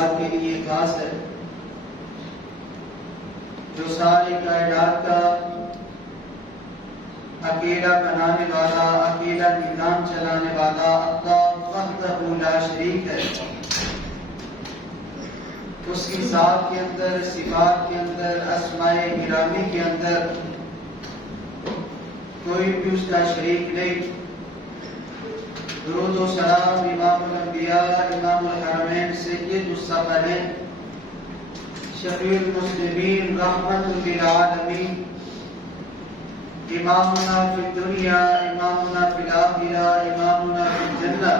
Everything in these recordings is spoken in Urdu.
اللہ کے لیے خاص ہے جو ساری کائنات کا اکیلا بنانے والا، اکیلا نظام چلانے والا اللہ وحدہ لا شریک ہے۔ اس کی ذات کے اندر، صفات کے اندر، اسماء گرامی کے اندر کوئی بھی اس کا شریک نہیں۔ درود و سلام امام الانبیاء، امام الحرمین سید الثقلین، شفیع المسلمین، رحمت للعالمین، امامنا فی الدنیا، امامنا فی الآخرہ، امامنا فی الجنہ،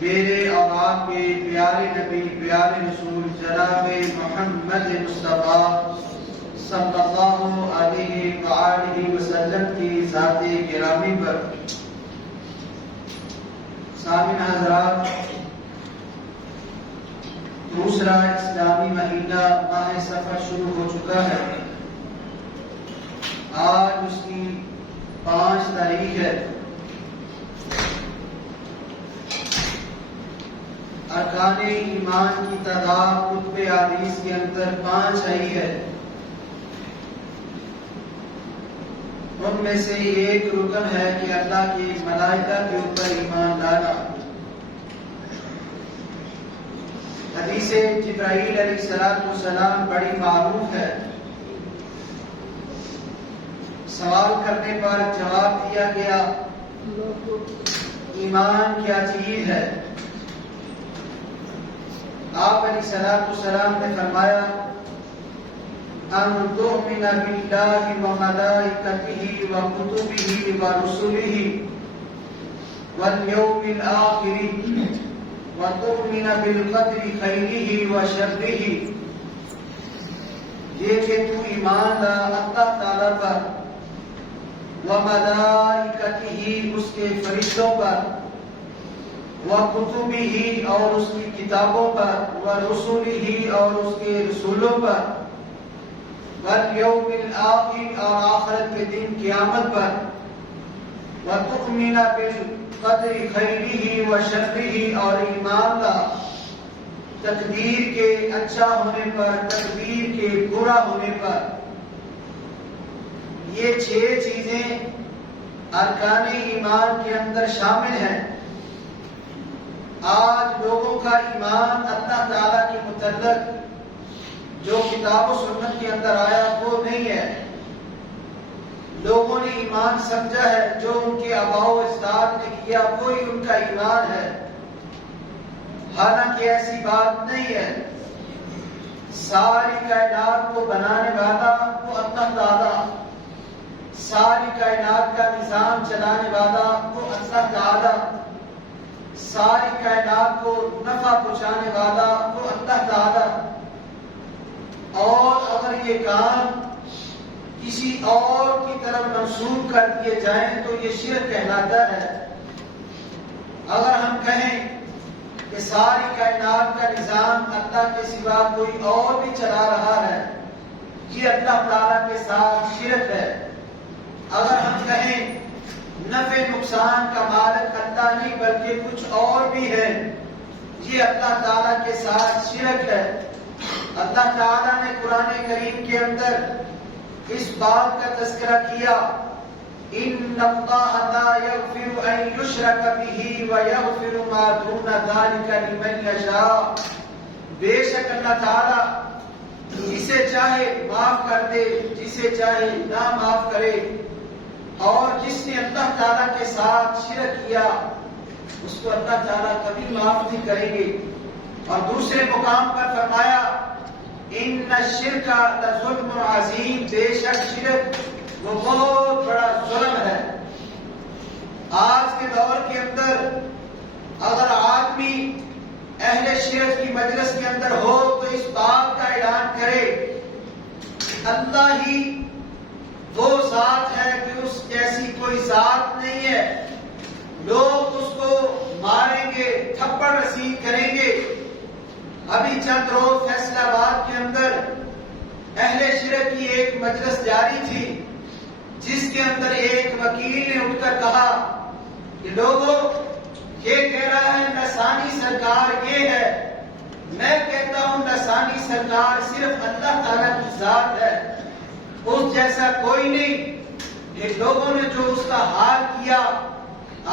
میرے اور آپ کے پیارے نبی، پیارے رسول جناب محمد مصطفیٰ صلی اللہ علیہ وآلہ وسلم کی ذات گرامی پر۔ سامعین حضرات، دوسرا اسلامی مہینہ ماہ سفر شروع ہو چکا ہے۔ آج اس کی 5 تاریخ ہے۔ ارکان ایمان کی تعداد کتب حدیث کے اندر 5 آئی ہے۔ ان میں سے ایک رکن ہے کہ اللہ کی ملائکہ کے اوپر ایمان لانا۔ حدیث جبرائیل علیہ السلام بڑی معروف ہے۔ سوال کرنے پر جواب دیا گیا ایمان کیا چیز ہے؟ آپ علیہ السلام نے فرمایا ان تؤمن باللہ وملائکتہ وکتبہ ورسلہ والیوم الآخر وتؤمن بالقدر خیرہ وشرہ، یہ کہ تو ایمان لا اللہ تعالیٰ پر، وملائکتہ اس کے فرشتوں پر، وکتبہ اور اس کی کتابوں پر، ورسلہ اور اس کے رسولوں پر، والیوم الآخر اور آخرت کے دن قیامت پر، وتؤمن بالقدر خیرہ وشرہ اور ایمان لا تقدیر کے اچھا ہونے پر، تقدیر کے برا ہونے پر۔ یہ 6 چیزیں ارکان ایمان کے اندر شامل ہیں۔ آج لوگوں کا ایمان اللہ تعالیٰ کے متعلق جو کتاب و سنت کے اندر آیا وہ نہیں ہے۔ لوگوں نے ایمان سمجھا ہے جو ان کے آباء و اجداد نے کیا وہی ان کا ایمان ہے، حالانکہ ایسی بات نہیں ہے۔ ساری کائنات کو بنانے والا وہ اللہ تعالیٰ، ساری کائنات کا نظام چلانے والا وہ اللہ تعالیٰ، ساری کائنات کو نفع پہنچانے والا وہ اللہ تعالیٰ۔ اور اگر یہ کام کسی اور کی طرف منسوب کر دیے جائیں تو یہ شرک کہلاتا ہے۔ اگر ہم کہیں کہ ساری کائنات کا نظام اللہ کے سوا کوئی اور بھی چلا رہا ہے، یہ اللہ تعالیٰ کے ساتھ شرک ہے۔ اگر ہم کہیں نفع نقصان کا مالک اللہ نہیں بلکہ کچھ اور بھی ہے، یہ اللہ تعالیٰ کے ساتھ شرک ہے۔ اللہ تعالیٰ نے قرآن کریم کے اندر اس بات کا تذکرہ کیا ان اللہ لا یغفر ان یشرک بہ ویغفر ما دون ذلک لمن یشاء، بے شک اللہ تعالیٰ جسے چاہے معاف کر دے، جسے چاہے نہ معاف کرے، اور جس نے اللہ تعالیٰ کے ساتھ شرک کیا اس کو اللہ تعالیٰ کبھی معاف نہیں کریں گے۔ اور دوسرے مقام پر فرمایا ان الشرک لظلم عظیم، بے شک شرک وہ بہت بڑا ظلم ہے۔ آج کے دور کے اندر اگر آدمی اہل شرک کی مجلس کے اندر ہو تو اس بات کا اعلان کرے اللہ ہی وہ ذات ہے کہ اس جیسی کوئی ذات نہیں ہے، لوگ اس کو ماریں گے، تھپڑ رسید کریں گے۔ ابھی چند روز فیصل آباد کے اندر اہل شرک کی ایک مجلس جاری تھی جس کے اندر ایک وکیل نے اٹھ کر کہا کہ لوگوں یہ کہہ رہا ہے نسانی سرکار یہ ہے انسانی سرکار صرف اللہ تعالیٰ کی ذات ہے، اس جیسا کوئی نہیں۔ یہ لوگوں نے جو اس کا حال کیا،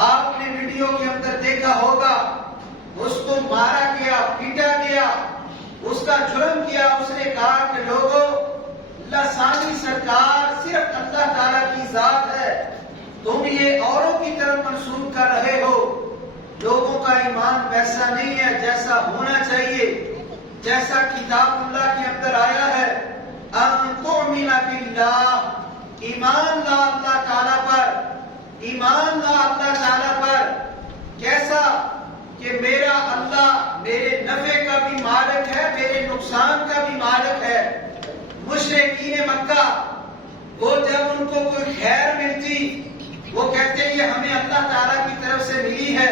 آپ نے ویڈیو کے اندر دیکھا ہوگا، اس کو مارا گیا، پیٹا گیا، اس کا جرم کیا۔ اس نے کہا کہ لوگوں، لسانی سرکار صرف اللہ تعالیٰ کی ذات ہے، تم یہ اوروں کی طرف منسوب کر رہے ہو۔ لوگوں کا ایمان ویسا نہیں ہے جیسا ہونا چاہیے، جیسا کتاب اللہ کے اندر آیا ہے، ان تؤمن باللہ، ایمان لا اللہ تعالیٰ پر، ایمان لا اللہ تعالیٰ پر۔ کیسا کہ میرا اللہ میرے نفع کا بھی مالک ہے، میرے نقصان کا بھی مالک ہے۔ مشرکین مکہ، وہ جب ان کو کوئی خیر ملتی وہ کہتے ہیں یہ ہمیں اللہ تعالیٰ کی طرف سے ملی ہے،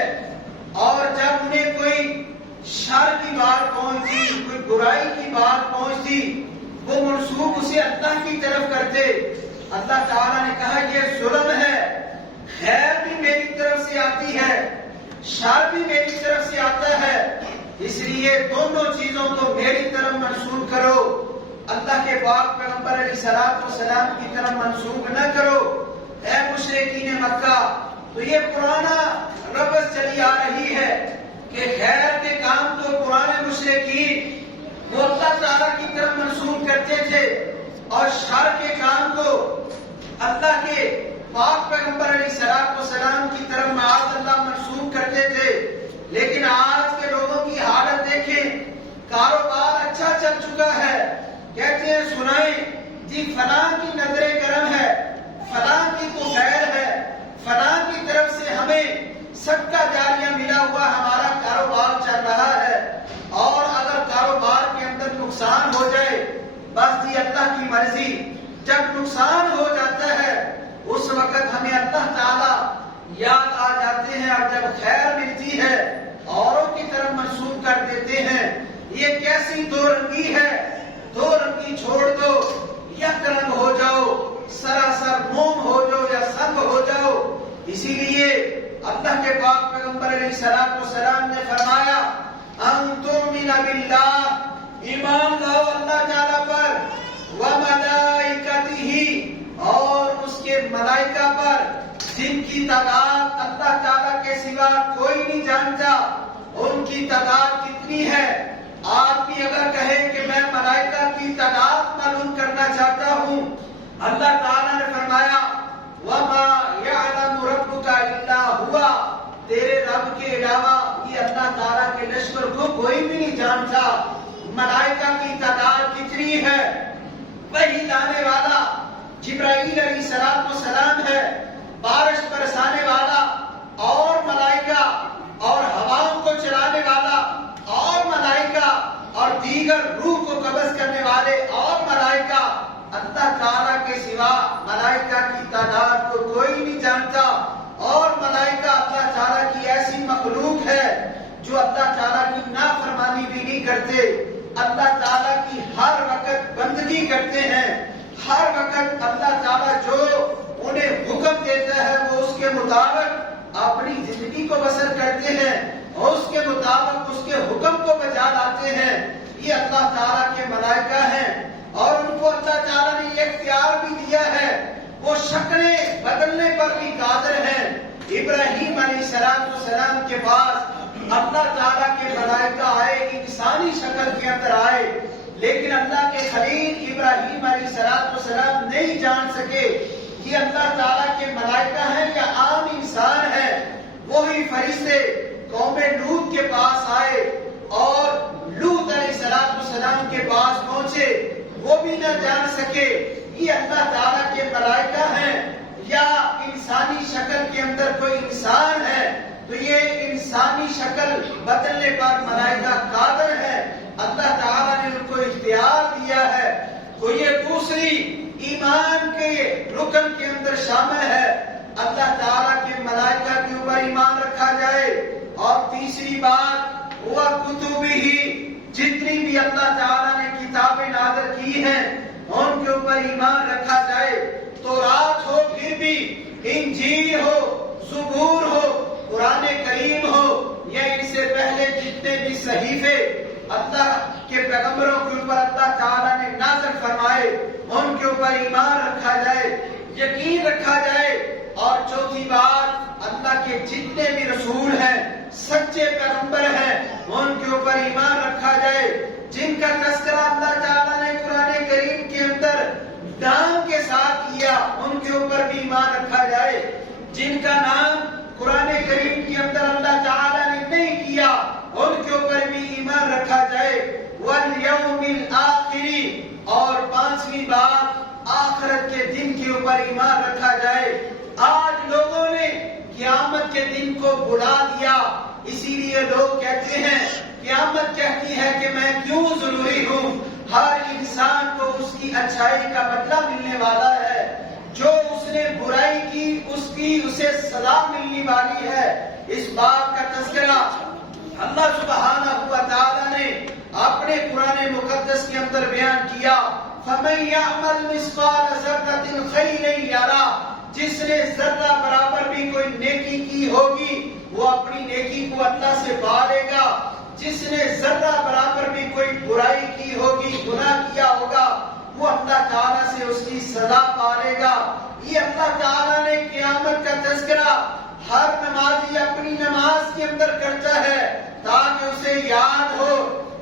اور جب انہیں کوئی شر کی بات پہنچتی، کوئی برائی کی بات پہنچتی، وہ منسوب اسے اللہ کی طرف کرتے۔ اللہ تعالیٰ نے کہا یہ ظلم ہے، خیر بھی میری طرف سے آتی ہے، شر بھی میری طرف سے آتا ہے، اس لیے دونوں چیزوں کو میری طرف منسوب کرو، اللہ کے پاک پیغمبر علیہ الصلوۃ والسلام کی طرف منسوب نہ کرو۔ اے مشرکین مکہ، تو یہ پرانا ربط چلی آ رہی ہے کہ خیر کے کام تو پرانے مشرکین وہ اللہ تعالیٰ کی طرف منسوب کرتے تھے، اور شر کے کام کو اللہ کے پاک پیغمبر علیہ الصلوۃ والسلام کی طرف معاذ اللہ منسوب کرتے تھے۔ لیکن آج کے لوگوں کی حالت دیکھیں، کاروبار اچھا چل چکا ہے، کہتے ہیں سنائیں جی فلاں کی نظر کرم ہے، فلاں کی تو خیر ہے، فلاں کی طرف سے ہمیں صدقہ جاریہ ملا ہوا ہمارا کاروبار چل رہا ہے، اور اگر کاروبار کے اندر نقصان ہو جائے بس جی اللہ کی مرضی۔ جب نقصان ہو جاتا ہے اس وقت ہمیں اللہ تعالی یاد آ جاتے ہیں، اور جب خیر ملتی ہے اوروں کی طرف منسوب کر دیتے ہیں۔ یہ کیسی دو رنگی ہے؟ دو رنگی چھوڑ دو، یک رنگ ہو جاؤ، سراسر موم ہو جاؤ یا سب ہو جاؤ۔ اسی لیے اللہ کے پاک پیغمبر علیہ الصلوۃ والسلام نے فرمایا ان تؤمن باللہ، ایمان لاؤ اللہ تعالیٰ پر، وملائکتہ، اور اس کے ملائکہ پر، جن کی تعداد اللہ تعالیٰ کے سوا کوئی نہیں جانتا، ان کی تعداد کتنی ہے۔ آپ بھی اگر کہیں کہ میں ملائکہ کی تعداد معلوم کرنا چاہتا ہوں، اللہ تعالیٰ نے فرمایا وَمَا يَعْلَمُ رَبُّكَ إِلَّا هُوَ، تیرے رب کے علاوہ یہ اللہ تعالیٰ کے لشکر کو کوئی بھی نہیں جانتا ملائکہ کی تعداد کتنی ہے۔ وحی لانے والا جبرائیل علیہ الصلوۃ والسلام ہے، بارش برسانے والا اور ملائکہ، اور ہواؤں کو چلانے والا اور ملائکہ، اور دیگر روح کو قبض کرنے والے اور ملائکہ۔ اللہ تعالیٰ کے سوا ملائکہ کی تعداد کو کوئی نہیں جانتا، اور ملائکہ اللہ تعالیٰ کی ایسی مخلوق ہے جو اللہ تعالیٰ کی نافرمانی بھی نہیں کرتے، اللہ تعالیٰ کی ہر وقت بندگی کرتے ہیں، ہر وقت اللہ تعالیٰ جو انہیں حکم دیتا ہے وہ اس کے مطابق اپنی زندگی کو بسر کرتے ہیں، اور اس کے مطابق اس کے حکم کو بجا لاتے ہیں۔ یہ اللہ تعالیٰ کے ملائکہ ہیں، اور ان کو اللہ تعالیٰ نے یہ اختیار بھی دیا ہے، وہ شکلیں بدلنے پر بھی قادر ہیں۔ ابراہیم علیہ السلام کے پاس اللہ تعالیٰ کے ملائکہ آئے، انسانی شکل کے اندر آئے، لیکن اللہ کے خلیل ابراہیم علیہ السلام نہیں جان سکے کہ اللہ تعالیٰ کے ملائکہ ہیں یا عام انسان ہیں۔ وہی فرشتے قوم لوط کے پاس آئے، اور لوط علیہ السلام کے پاس پہنچے، وہ بھی نہ جان سکے یہ اللہ تعالیٰ کے ملائکہ ہیں یا انسانی شکل کے اندر کوئی انسان ہے۔ تو یہ انسانی شکل بدلنے پر ملائکہ قادر ہے، اللہ تعالیٰ نے ان کو اختیار دیا ہے۔ تو یہ دوسری ایمان کے رکن کے اندر شامل ہے، اللہ تعالیٰ کے ملائکہ کے اوپر ایمان رکھا جائے۔ اور تیسری بات وہ کتبہ، جتنی بھی اللہ تعالیٰ نے کتابیں نازل کی ہیں ان کے اوپر ایمان رکھا جائے۔ تورات ہو، پھر بھی انجیل ہو، زبور ہو، قرآن کریم ہو، یا ان سے پہلے جتنے بھی صحیفے اللہ کے پیغمبروں کے اوپر اللہ تعالیٰ نے نازل فرمائے ان کے اوپر ایمان رکھا جائے، یقین رکھا جائے۔ اور چوتھی بات، اللہ کے جتنے بھی رسول ہیں، سچے پیغمبر ہیں، ان کے اوپر ایمان رکھا جائے، جن کا تذکرہ اللہ تعالیٰ نے قرآن کریم کے اندر نام کے ساتھ کیا، ان کے اوپر بھی ایمان رکھا جائے، جن کا نام قرآن کریم کے اندر اللہ تعالیٰ نے نہیں کیا، ان کے اوپر بھی ایمان رکھا جائے۔ والیوم الآخر، اور پانچویں بات، آخرت کے دن کے اوپر ایمان رکھا جائے۔ آج لوگوں نے قیامت کے دن کو بلا دیا، اسی لیے لوگ کہتے ہیں قیامت کہتی ہے کہ میں کیوں ضروری ہوں، ہر انسان کو اس کی اچھائی کا بدلہ ملنے والا ہے، جو اس نے برائی کی اس کی اسے سزا ملنے والی ہے۔ اس بات کا تذکرہ اللہ سبحانہ و تعالی نے اپنے قرآن مقدس کے اندر بیان کیا۔ فَمَن يَعْمَلْ مِثْقَالَ ذَرَّةٍ خَيْرًا يَرَهُ، جس نے ذرہ برابر بھی کوئی نیکی کی ہوگی وہ اپنی نیکی کو اللہ سے پالے گا، جس نے ذرہ برابر بھی کوئی برائی کی ہوگی، گناہ کیا ہوگا، وہ اللہ تعالیٰ سے اس کی سزا پالے گا۔ یہ اللہ تعالیٰ نے قیامت کا تذکرہ ہر نمازی اپنی نماز کے اندر کرتا ہے تاکہ اسے یاد ہو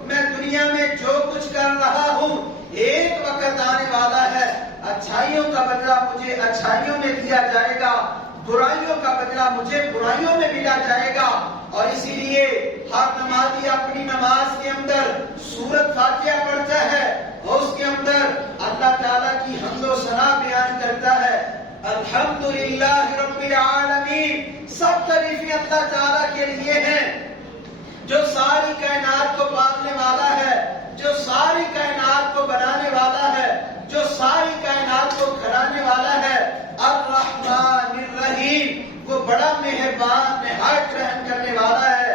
میں دنیا میں جو کچھ کر رہا ہوں ایک وقت آنے والا ہے، اچھائیوں کا بدلہ مجھے اچھائیوں میں دیا جائے گا، برائیوں کا بدلہ مجھے برائیوں میں ملا جائے گا۔ اور اسی لیے ہر نمازی اپنی نماز کے اندر سورۃ فاتحہ پڑھتا ہے اور اس کے اندر اللہ تعالیٰ کی حمد و ثنا بیان کرتا ہے۔ الحمدللہ رب العالمین، سب تعریفیں اللہ تعالیٰ کے لیے ہیں جو ساری کائنات کو پالنے والا ہے، جو ساری کائنات کو بنانے والا ہے، جو ساری کائنات کو کھلانے والا ہے۔ الرحمن الرحیم، وہ بڑا مہربان نہایت رحم کرنے والا ہے۔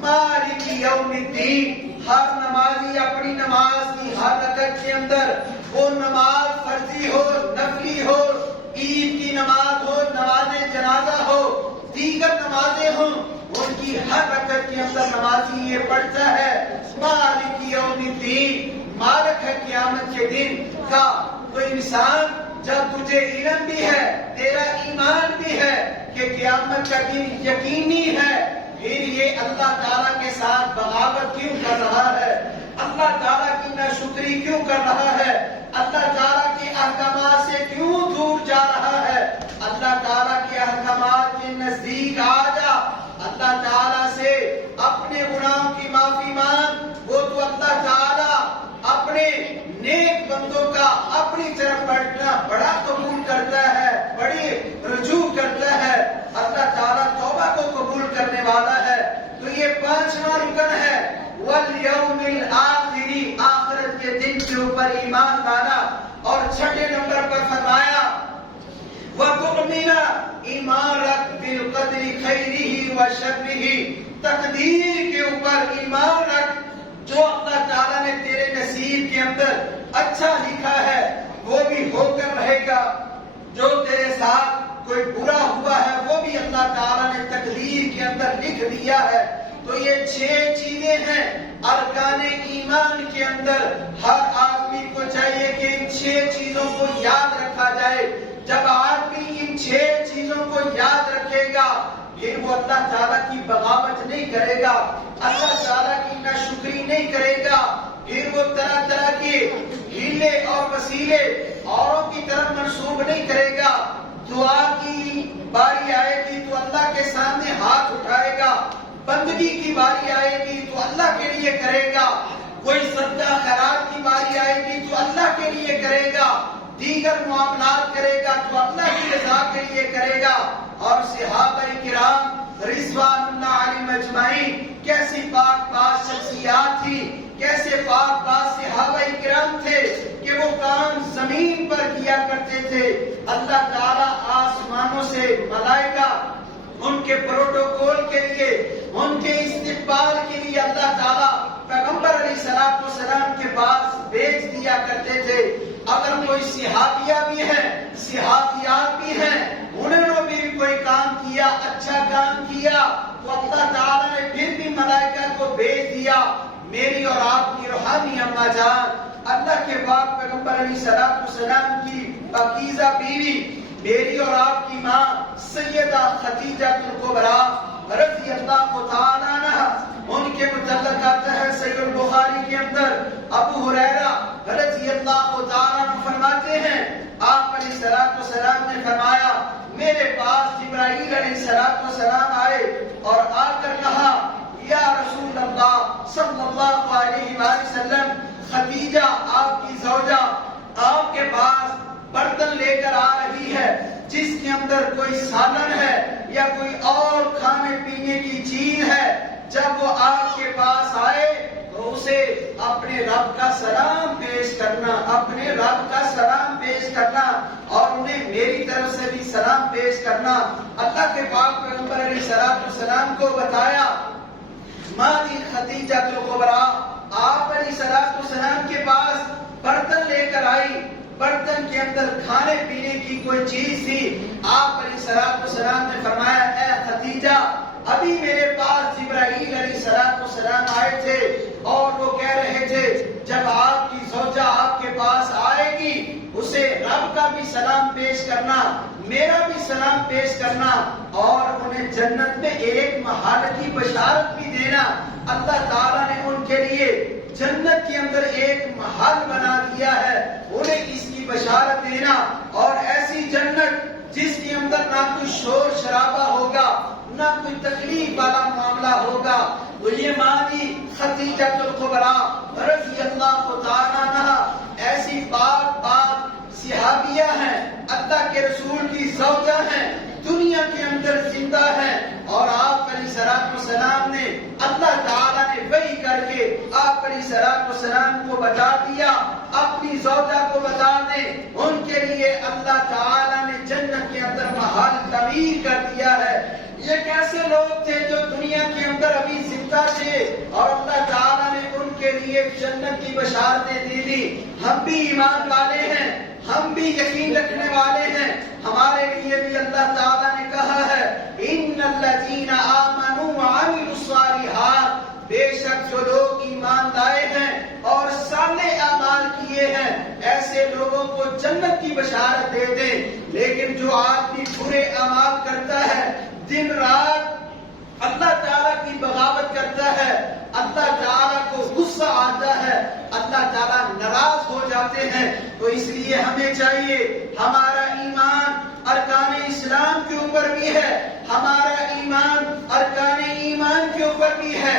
مالک یوم الدین، ہر نمازی اپنی نماز کی ہر رکعت کے اندر، وہ نماز فرضی ہو، نفلی ہو، عید کی نماز ہو، نماز جنازہ ہو، دیگر نمازیں ہوں، ان کی ہر رکعت کے اندر نمازی یہ پڑھتا ہے مالک یوم الدین، مالک ہے قیامت کے دن کا۔ تو انسان جب تجھے علم بھی ہے، تیرا ایمان بھی ہے کہ قیامت کا دن یقینی ہے، پھر یہ اللہ تعالیٰ کے ساتھ بغاوت کیوں کر رہا ہے، اللہ تعالیٰ کی ناشکری کیوں کر رہا ہے، اللہ تعالیٰ کے احکامات سے کیوں دور جا رہا ہے؟ اللہ تعالیٰ کے احکامات کے نزدیک آ جا، اللہ تعالیٰ سے اپنے گناہوں کی معافی مانگ، وہ تو اللہ تعالیٰ اپنے نیک بندوں کا اپنی طرف بڑھنا بڑا قبول کرتا ہے، بڑی رجوع کرتا ہے، اللہ تعالیٰ توبہ کو قبول کرنے والا ہے۔ تو یہ پانچواں رکن ہے والیوم الآخر، آخرت کے دن کے اوپر ایمان لانا۔ اور چھٹے نمبر پر فرمایا وَتُؤْمِنَ، ایمان رکھ بالقدر خیرہ و شرہ، تقدیر کے اوپر ایمان رکھ، جو اللہ تعالیٰ نے تیرے نصیب کے اندر اچھا لکھا ہے وہ بھی ہو کر رہے گا، جو تیرے ساتھ کوئی برا ہوا ہے وہ بھی اللہ تعالیٰ نے تقدیر کے اندر لکھ دیا ہے۔ تو یہ 6 چیزیں ہیں ارکان ایمان کے اندر، ہر آدمی کو چاہیے کہ ان 6 چیزوں کو یاد رکھا جائے۔ جب آدمی ان 6 چیزوں کو یاد رکھے گا پھر وہ اللہ تعالیٰ کی بغاوت نہیں کرے گا، اللہ تعالیٰ کی ناشکری نہیں کرے گا، پھر وہ طرح طرح کے ہیلے اور وسیلے اوروں کی طرف منسوب نہیں کرے گا۔ دعا کی باری آئے گی تو اللہ کے سامنے ہاتھ اٹھائے گا، بندگی کی باری آئے گی تو اللہ کے لیے کرے گا، کوئی صدقہ خیرات کی باری آئے گی تو اللہ کے لیے کرے گا، دیگر معاملات کرے گا تو اللہ کی رضا کے لیے کرے گا۔ اور صحابہ کرام رضوان اللہ علیہم اجمعین کیسی پاک باز شخصیات تھی، کیسے پاک باز صحابہ کرام تھے کہ وہ کام زمین پر کیا کرتے تھے، اللہ تعالیٰ آسمانوں سے ملائکہ ان کے پروٹوکول کے لیے، ان کے استقبال کے لیے اللہ تعالیٰ پیغمبر علیہ الصلوۃ والسلام کے پاس بھیج دیا کرتے تھے۔ اگر کوئی صحابیہ بھی ہیں، صحابیات بھی ہیں، انہوں نے بھی کوئی کام کیا، اچھا کام کیا، تو اللہ تعالیٰ نے پھر بھی ملائکہ کو بھیج دیا۔ میری اور آپ روحانی اما جان، اللہ کے پاک پیغمبر علیہ الصلوۃ والسلام کی پاکیزہ بیوی، میری اور آپ کی ماں سیدہ خدیجہ الکبریٰ رضی اللہ تعالی عنہا، ان کے متعلق آتا ہے صحیح البخاری کے اندر، ابو ہریرہ رضی اللہ تعالی عنہ فرماتے ہیں آپ علیہ الصلوۃ والسلام نے فرمایا میرے پاس جبرائیل علیہ الصلوۃ والسلام آئے اور آ کر کہا یا رسول اللہ صلی اللہ علیہ وآلہ وسلم، خدیجہ آپ کی زوجہ آپ کے پاس برتن لے کر آ رہی ہے جس کے اندر کوئی سالن ہے یا کوئی اور کھانے پینے کی چیز ہے، جب وہ آپ کے پاس آئے تو اسے اپنے رب کا سلام پیش کرنا، اپنے رب کا سلام پیش کرنا اور انہیں میری طرف سے بھی سلام پیش کرنا۔ اللہ کے پاک پیغمبر علیہ الصلوۃ والسلام کو بتایا ماں خدیجہ الکبریٰ آپ علیہ الصلوۃ والسلام کے پاس برتن لے کر آئی، برتن کے اندر کھانے پینے کی کوئی چیز تھی۔ آپ علیہ الصلوۃ والسلام نے فرمایا اے خدیجہ، ابھی میرے پاس جبرائیل علیہ الصلوۃ والسلام آئے تھے اور وہ کہہ رہے تھے جب آپ کی زوجہ آپ کے پاس آئے گی اسے رب کا بھی سلام پیش کرنا، میرا بھی سلام پیش کرنا اور انہیں جنت میں ایک محل کی بشارت بھی دینا۔ اللہ تعالیٰ نے ان کے لیے جنت کے اندر ایک محل بنا دیا ہے، انہیں اس کی بشارت دینا، اور ایسی جنت جس کے اندر نہ کوئی شور شرابہ ہوگا، نہ کوئی تکلیف والا معاملہ ہوگا۔ تو یہ ماں خدیجہ الکبریٰ رضی اللہ تعالیٰ عنہا ایسی پاک پاک صحابیہ ہیں، اللہ کے رسول کی زوجہ ہیں، دنیا کے اندر زندہ ہیں، اور آپ علیہ الصلوۃ والسلام نے اللہ تعالیٰ نے وحی کر کے آپ علیہ الصلوۃ والسلام کو بتا دیا اپنی زوجہ کو بتا دیں، ان کے لیے اللہ تعالیٰ نے جنت کے اندر محل تعمیر کر دیا ہے۔ یہ کیسے لوگ تھے جو دنیا کے اندر ابھی زندہ تھے اور اللہ تعالیٰ نے ان کے لیے جنت کی بشارتیں دے دی۔ ہم بھی ایمان والے ہیں، ہم بھی یقین رکھنے والے ہیں، ہمارے لیے بھی اللہ تعالیٰ نے کہا ہے ان الذین آمنوا وعملوا الصالحات، بے شک جو لوگ ایمان لائے ہیں اور صالح اعمال کیے ہیں ایسے لوگوں کو جنت کی بشارت دے دیں۔ لیکن جو آدمی برے اعمال کرتا ہے، دن رات اللہ تعالیٰ کی بغاوت کرتا ہے، اللہ تعالیٰ کو غصہ آتا ہے، اللہ تعالیٰ ناراض ہو جاتے ہیں، تو اس لیے ہمیں چاہیے ہمارا ایمان ارکان اسلام کے اوپر بھی ہے، ہمارا ایمان ارکان ایمان کے اوپر بھی ہے،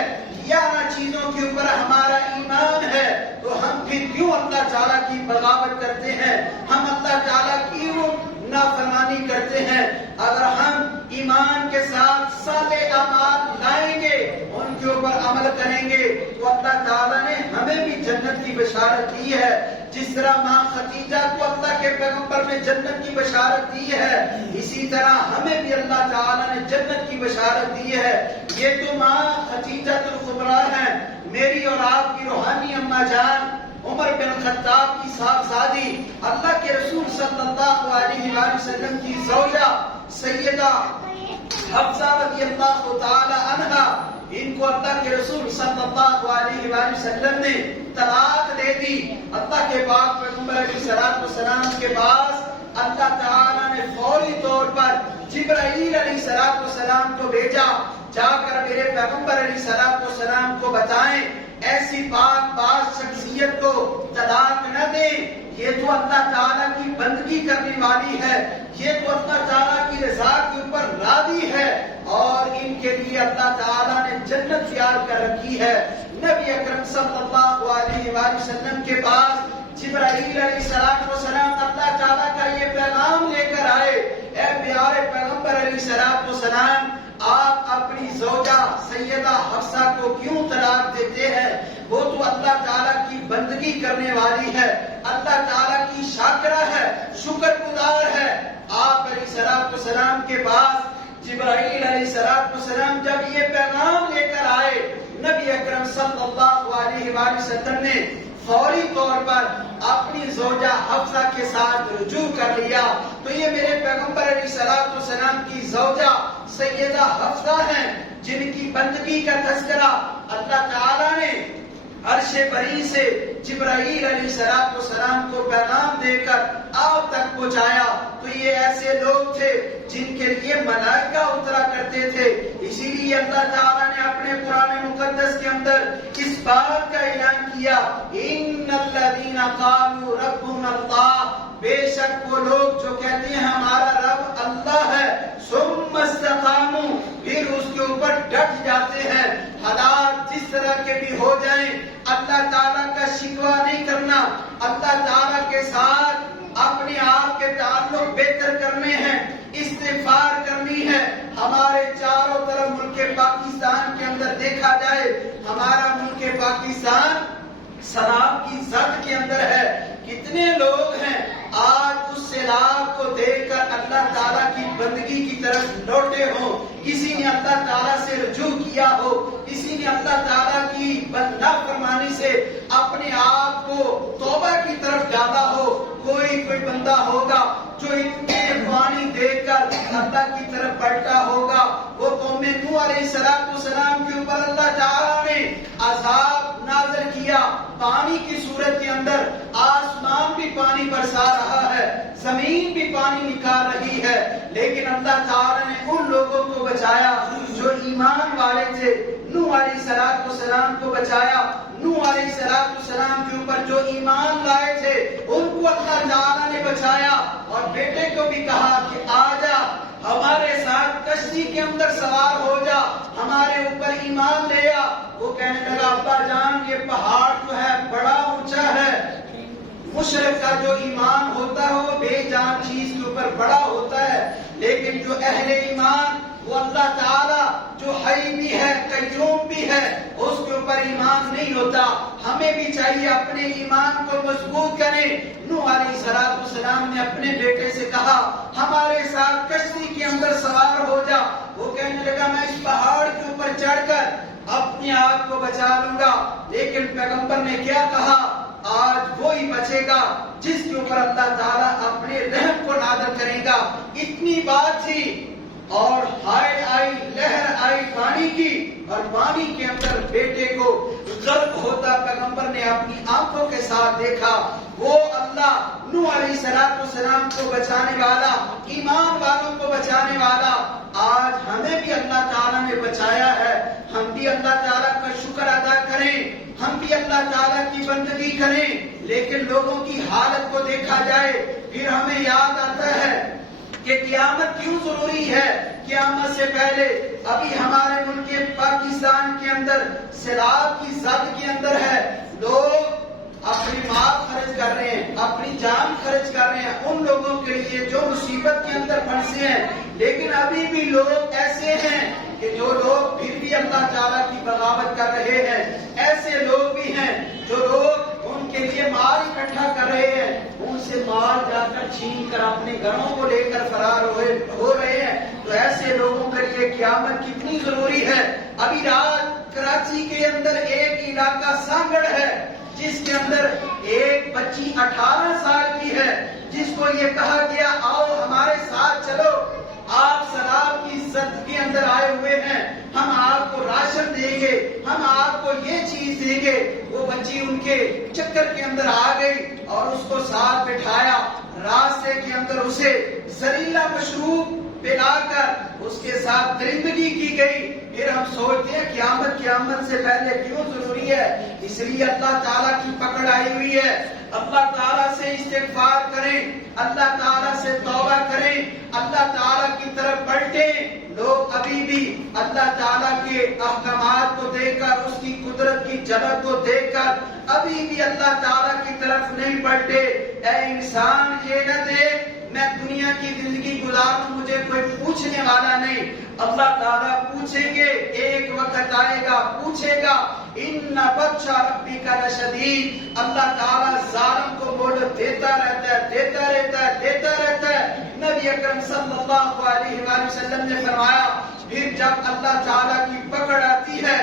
11 چیزوں کے اوپر ہمارا ایمان ہے، تو ہم پھر کیوں اللہ تعالیٰ کی بغاوت کرتے ہیں، ہم اللہ تعالیٰ کیوں نافرمانی کرتے ہیں؟ اگر ہم ایمان کے ساتھ صالح اعمال لائیں گے، ان کے اوپر عمل کریں گے، تو اللہ تعالیٰ نے ہمیں بھی جنت کی بشارت دی ہے۔ جس طرح ماں خدیجہ کو اللہ کے پیغمبر نے جنت کی بشارت دی ہے، اسی طرح ہمیں بھی اللہ تعالیٰ نے جنت کی بشارت دی ہے۔ یہ تو ماں خدیجہ الکبریٰ ہیں، میری اور آپ کی روحانی اما جان عمر بن خطاب کی صاحبزادی، اللہ کے رسول صلی اللہ علیہ وآلہ وسلم کی زوجہ سیدہ حفصہ رضی اللہ تعالی عنہا، ان کو اللہ کے رسول صلی اللہ علیہ وآلہ وسلم نے طلاق دے دی۔ اللہ کے پاک پیغمبر علیہ الصلوۃ والسلام کے پاس اللہ تعالیٰ نے فوری طور پر جبرائیل علیہ الصلوۃ والسلام کو بھیجا، جا کر میرے پیغمبر علیہ الصلوۃ والسلام کو بتائیں ایسی پاک باز شخصیت کو طلاق نہ دیں، یہ تو اللہ تعالیٰ کی بندگی کرنے والی ہے، یہ تو اللہ تعالیٰ کی رضا کے اوپر راضی ہے، اور ان کے لیے اللہ تعالیٰ نے جنت تیار کر رکھی ہے۔ نبی اکرم صلی اللہ علیہ وآلہ وسلم کے پاس جبرائیل علیہ السلام اللہ تعالیٰ کا یہ پیغام لے کر آئے، اے پیارے پیغمبر علیہ السلام والسلام، آپ اپنی زوجہ سیدہ حفصہ کو کیوں طلاق دیتے ہیں؟ وہ تو اللہ تعالیٰ کی بندگی کرنے والی ہے، اللہ تعالیٰ کی شاکرہ ہے، شکر گزار ہے۔ آپ علیہ الصلوۃ والسلام کے پاس جبرائیل علیہ السلام جب یہ پیغام لے کر آئے، نبی اکرم صلی اللہ علیہ وآلہ وسلم نے فوری طور پر اپنی زوجہ حفصہ کے ساتھ رجوع کر لیا۔ تو یہ میرے پیغمبر علیہ الصلوۃ والسلام کی زوجہ سیدہ حفصہ ہیں، جن کی بندگی کا تذکرہ اللہ تعالیٰ نے عرش بری سے جبرائیل علیہ السلام کو پیغام دے کر آپ تک پہنچایا، تو یہ ایسے لوگ تھے جن کے لیے ملائکہ اترا کرتے تھے۔ اسی لیے اللہ تعالیٰ نے اپنے قرآن مقدس کے اندر اس بات کا اعلان کیا، ان الذین قالوا ربنا اللہ، بے شک وہ لوگ جو کہتے ہیں ہمارا رب اللہ ہے، ثم استقاموا، پھر اس کے اوپر ڈٹ جاتے ہیں، حالات جس طرح کے بھی ہو جائیں اللہ تعالیٰ کا شکوہ نہیں کرنا، اللہ تعالیٰ کے ساتھ اپنے آپ کے تعلق بہتر کرنے ہیں، استغفار کرنی ہے۔ ہمارے چاروں طرف ملک پاکستان کے اندر دیکھا جائے، ہمارا ملک پاکستان سیلاب کی زد کے اندر ہے، کتنے لوگ ہیں آج اس سیلاب کو دیکھ کر اللہ تعالیٰ کی بندگی کی طرف لوٹے ہوں، کسی نے اللہ تعالیٰ سے رجوع کیا ہو، کسی نے اللہ تعالیٰ کی نافرمانی سے اپنے آپ کو توبہ کی طرف ڈالا ہو، کوئی بندہ ہوگا جو اتنے پانی دیکھ کر اللہ کی طرف پلٹا ہوگا۔ وہ قوم نوح علیہ السلام کے اوپر اللہ تعالیٰ نے عذاب نازل کیا، پانی کی صورت کے اندر آسمان بھی پانی برسا رہا ہے، زمین بھی پانی نکال رہی ہے، لیکن اللہ تعالیٰ نے ان لوگوں کو بچایا جو ایمان والے تھے، نوح علیہ السلام کو بچایا، نوح علیہ السلام کے اوپر جو ایمان لائے تھے ان کو اللہ تعالیٰ نے بچایا، اور بیٹے کو بھی کہا کہ آجا ہمارے ساتھ کشتی کے اندر سوار ہو جا، ہمارے اوپر ایمان لے آ۔ وہ کہنے لگا ابا جان یہ پہاڑ جو ہے بڑا اونچا ہے، مشرک کا جو ایمان ہوتا ہے وہ بے جان چیز کے اوپر بڑا ہوتا ہے، لیکن جو اہل ایمان وہ اللہ تعالیٰ جو حی بھی ہے قیوم بھی ہے اس کے اوپر ایمان نہیں ہوتا۔ ہمیں بھی چاہیے اپنے ایمان کو مضبوط کریں۔ نوح علیہ السلام نے اپنے بیٹے سے کہا ہمارے ساتھ کشتی کے اندر سوار ہو جا، وہ کہنے لگا میں اس پہاڑ کے اوپر چڑھ کر اپنے آپ کو بچا لوں گا، لیکن پیغمبر نے کیا کہا، آج وہی بچے گا جس کے اوپر اللہ تعالیٰ اپنے رحم کو نازل کرے گا۔ اتنی بات تھی اور ہائے آئی، لہر آئی پانی کی، اور پانی کے اندر بیٹے کو غرق ہوتا پیغمبر نے اپنی آنکھوں کے ساتھ دیکھا۔ وہ اللہ نوح علیہ السلام کو بچانے والا، ایمان والوں کو بچانے والا، آج ہمیں بھی اللہ تعالیٰ نے بچایا ہے، ہم بھی اللہ تعالیٰ کا شکر ادا کریں، ہم بھی اللہ تعالیٰ کی بندگی کریں، لیکن لوگوں کی حالت کو دیکھا جائے پھر ہمیں یاد آتا ہے کہ قیامت کیوں ضروری ہے۔ قیامت سے پہلے ابھی ہمارے ملک پاکستان کے اندر سیلاب کی زد کے اندر ہے، لوگ اپنی مال خرچ کر رہے ہیں، اپنی جان خرچ کر رہے ہیں ان لوگوں کے لیے جو مصیبت کے اندر پھنسے ہیں، لیکن ابھی بھی لوگ ایسے ہیں کہ جو لوگ پھر بھی اللہ تعالیٰ کی بغاوت کر رہے ہیں، ایسے لوگ بھی ہیں جو لوگ ان کے لیے مال اکٹھا کر رہے ہیں، ان سے مال جا کر چھین کر اپنے گھروں کو لے کر فرار ہو رہے ہیں۔ تو ایسے لوگوں کے لیے قیامت کتنی ضروری ہے۔ ابھی رات کراچی کے اندر ایک علاقہ سانگڑ ہے جس کے اندر ایک بچی 18 سال کی ہے، جس کو یہ کہا گیا آؤ ہمارے ساتھ چلو، آپ سیلاب کی زد کے اندر آئے ہوئے ہیں، ہم آپ کو راشن دیں گے، ہم آپ کو یہ چیز دیں گے۔ وہ بچی ان کے چکر کے اندر آ گئی اور اس کو ساتھ بٹھایا، راستے کے اندر اسے زہریلا مشروب پلا کر اس کے ساتھ درندگی کی گئی۔ پھر ہم سوچتے ہیں قیامت سے پہلے کیوں ضروری ہے، اس لیے اللہ تعالیٰ کی پکڑ آئی ہوئی ہے۔ اللہ تعالیٰ سے استغفار کریں، اللہ تعالیٰ سے توبہ کریں، اللہ تعالیٰ کی طرف پلٹیں۔ لوگ ابھی بھی اللہ تعالیٰ کے احکامات کو دیکھ کر، اس کی قدرت کی جھلک کو دیکھ کر ابھی بھی اللہ تعالیٰ کی طرف نہیں پلٹے۔ اے انسان یہ نہ دیکھ میں دنیا کی زندگی گزاروں مجھے کوئی پوچھنے والا نہیں، اللہ تعالیٰ پوچھیں گے، ایک وقت آئے گا پوچھے گا۔ ان بطش ربک لشدید، اللہ تعالیٰ ظالم کو مہلت دیتا رہتا ہے۔ نبی اکرم صلی اللہ علیہ وآلہ وسلم نے فرمایا پھر جب اللہ تعالیٰ کی پکڑ آتی ہے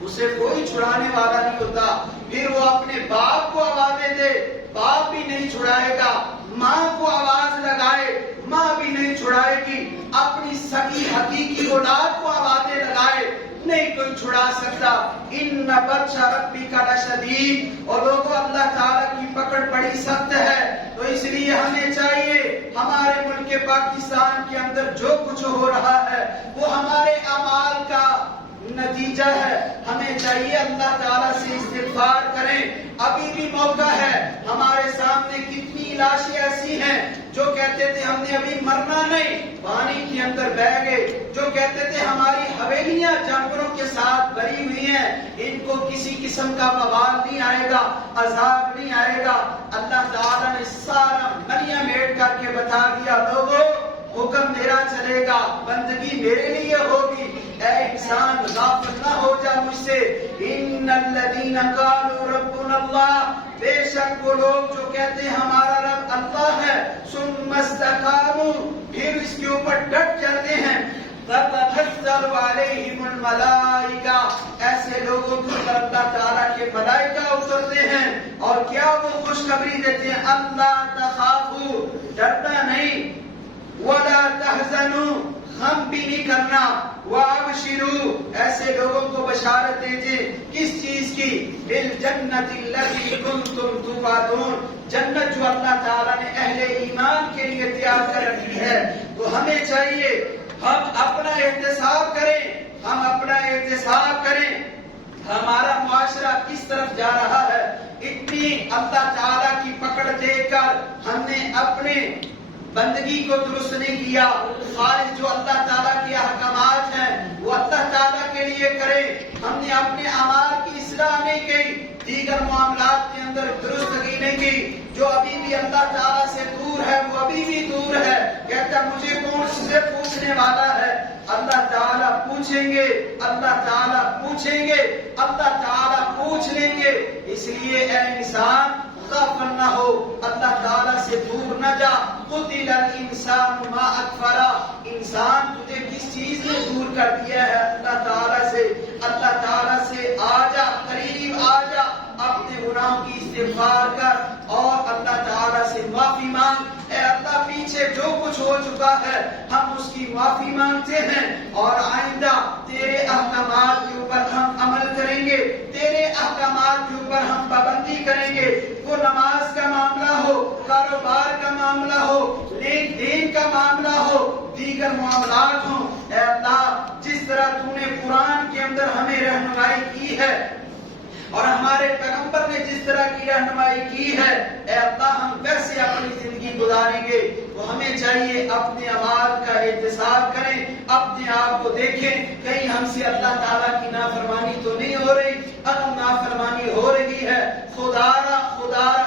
اسے کوئی چھڑانے والا نہیں ہوتا، پھر وہ اپنے باپ کو آوازیں دے، باپ بھی نہیں چھڑائے گا، ماں کو آواز لگائے، ماں بھی نہیں چھڑائے گی، اپنی سگی حقیقی اولاد کو آوازیں لگائے، نہیں نہیں کوئی چھڑا سکتا. ان بطش ربک لشدید. اور لوگوں اللہ تعالیٰ کی پکڑ بڑی سخت ہے. تو اس لیے ہمیں چاہیے ہمارے ملک پاکستان کے اندر جو کچھ ہو رہا ہے وہ ہمارے اعمال کا نتیجہ ہے. ہمیں چاہیے اللہ تعالیٰ سے استغفار کریں. ابھی بھی موقع ہے. ہمارے سامنے کتنی لاشیں ایسی ہیں جو کہتے تھے ہم نے ابھی مرنا نہیں, پانی کے اندر بہ گئے. جو کہتے تھے ہماری حویلیاں جانوروں کے ساتھ بھری ہوئی ہیں, ان کو کسی قسم کا وبال نہیں آئے گا, عذاب نہیں آئے گا. اللہ تعالیٰ نے سارا منیا میٹ کر کے بتا دیا, لوگوں حکم میرا چلے گا, بندگی میرے لیے ہوگی. اے انسان غافل نہ ہو جا مجھ سے. ان الذین قالوا ربنا اللہ, بے شک وہ لوگ جو کہتے ہیں ہمارا رب اللہ ہے, ثم استقاموا, پھر اس کے اوپر ڈٹ جاتے ہیں, تتنزل علیہم الملائکہ, ایسے لوگوں کے اوپر اللہ تعالیٰ کے ملائکہ اترتے ہیں اور کیا وہ خوشخبری دیتے ہیں, اللہ تخافوا, ڈرنا نہیں, ولا تحزنوا, غم بھی نہیں کرنا, وابشروا, ایسے لوگوں کو بشارت دیجیے کس چیز کی, بالجنت التي کنتم توعدون, جنت جو اللہ تعالیٰ نے اہل ایمان کے لیے تیار کر رکھی ہے. تو ہمیں چاہیے ہم اپنا احتساب کریں, ہم اپنا احتساب کریں ہمارا معاشرہ کس طرف جا رہا ہے. اتنی اللہ تعالیٰ کی پکڑ دیکھ کر ہم نے اپنے بندگی کو درست نہیں کیا. خالص جو اللہ تعالیٰ کے احکامات ہیں وہ اللہ تعالیٰ کے لیے کریں. ہم نے اپنے اعمال کی اصلاح نہیں کی, دیگر معاملات کے اندر درستگی نہیں کی. جو ابھی بھی اللہ تعالیٰ سے دور ہے وہ ابھی بھی دور ہے, کہتا مجھے کون سے پوچھنے والا ہے. اللہ تعالیٰ پوچھیں گے, اللہ تعالیٰ پوچھیں گے, اللہ تعالیٰ پوچھ لیں گے. اس لیے اے انسان غافل نہ ہو, اللہ تعالیٰ سے دور نہ جا. قتل الانسان ما اکفرا, انسان تجھے کس چیز نے دور کر دیا ہے اللہ تعالیٰ سے. اللہ تعالیٰ سے آ جا, قریب آ جا, اپنے گناہوں کی استغفار کر اور اللہ تعالیٰ سے معافی مانگ. اے اللہ پیچھے جو کچھ ہو چکا ہے ہم اس کی معافی مانگتے ہیں, اور آئندہ تیرے احکامات کے اوپر ہم عمل کریں گے, تیرے احکامات کے اوپر ہم پابندی کریں گے. وہ نماز کا معاملہ ہو, کاروبار کا معاملہ ہو, لین دین کا معاملہ ہو, دیگر معاملات ہوں. اے اللہ جس طرح تو نے قرآن کے اندر ہمیں رہنمائی کی ہے اور ہمارے پیغمبر نے جس طرح کی رہنمائی کی ہے, اے اللہ ہم ویسے اپنی زندگی گزاریں گے. تو ہمیں چاہیے اپنے اعمال کا احتساب کریں, اپنے آپ کو دیکھیں کہیں ہم سے اللہ تعالیٰ کی نافرمانی تو نہیں ہو رہی. اگر نافرمانی ہو رہی ہے خدارا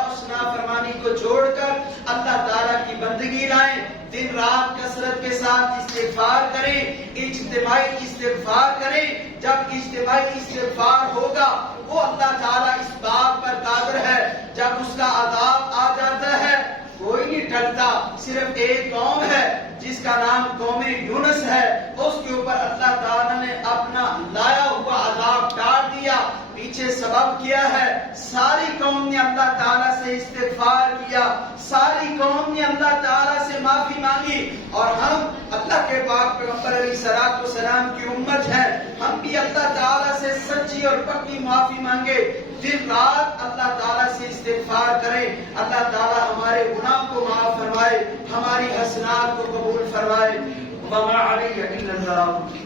اس نافرمانی کو چھوڑ کر اللہ تعالیٰ کی بندگی لائیں. دن رات کثرت کے ساتھ استغفار کریں, اجتماعی استغفار کریں. جب اجتماعی استغفار ہوگا وہ اللہ تعالیٰ اس بات پر قادر ہے, جب اس کا عذاب آ جاتا ہے کوئی نہیں ٹلتا. صرف ایک قوم ہے جس کا نام قوم یونس ہے, اس کے اوپر اللہ تعالیٰ نے اپنا لایا ہوا عذاب ڈال دیا. پیچھے سبب کیا ہے, ساری قوم نے اللہ تعالیٰ سے استغفار کیا, ساری قوم نے اللہ تعالیٰ سے معافی مانگی. اور ہم اللہ کے پاک پیغمبر علیہ الصلوۃ والسلام کی امت ہیں, ہم بھی اللہ تعالیٰ سے سچی اور پکی معافی مانگے. دن رات اللہ تعالیٰ سے استغفار کریں. اللہ تعالیٰ ہمارے گناہ کو معاف فرمائے, ہماری حسنات کو قبول فرمائے. وما علیہ الا البلاغ.